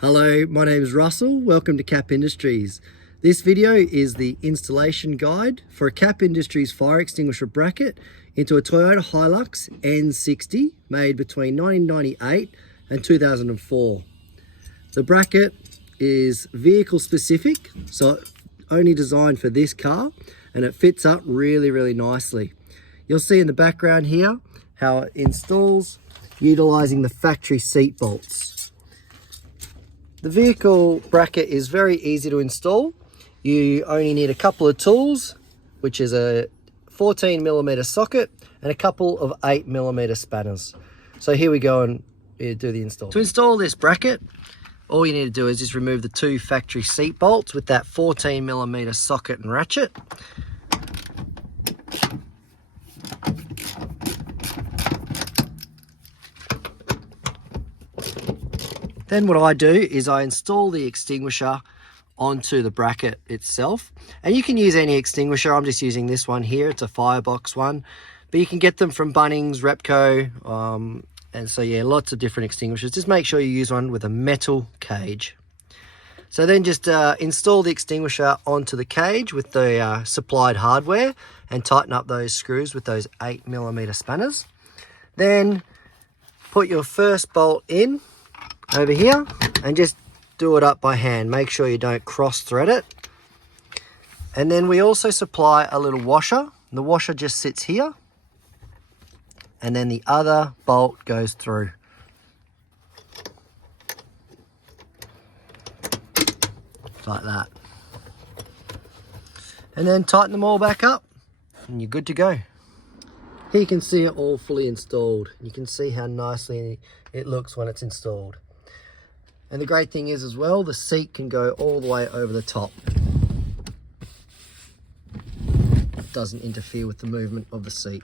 Hello, my name is Russell. Welcome to Kap Industries. This video is the installation guide for a Kap Industries fire extinguisher bracket into a Toyota Hilux N60 made between 1998 and 2004. The bracket is vehicle specific, so only designed for this car, and it fits up really nicely. You'll see in the background here how it installs utilizing the factory seat bolts. The vehicle bracket is very easy to install. You only need a couple of tools, which is a 14mm socket and a couple of 8mm spanners. So here we go and do the install. To install this bracket, all you need to do is just remove the two factory seat bolts with that 14mm socket and ratchet. Then what I do is I install the extinguisher onto the bracket itself. And you can use any extinguisher. I'm just using this one here. It's a firebox one. But you can get them from Bunnings, Repco. And so yeah, lots of different extinguishers. Just make sure you use one with a metal cage. So then just install the extinguisher onto the cage with the supplied hardware and tighten up those screws with those 8mm spanners. Then put your first bolt in over here and just do it up by hand. Make sure you don't cross thread it. And then we also supply a little washer. The washer just sits here, and then the other bolt goes through. Like that. And then tighten them all back up and you're good to go. Here you can see it all fully installed. You can see how nicely it looks when it's installed. And the great thing is as well, the seat can go all the way over the top. It doesn't interfere with the movement of the seat.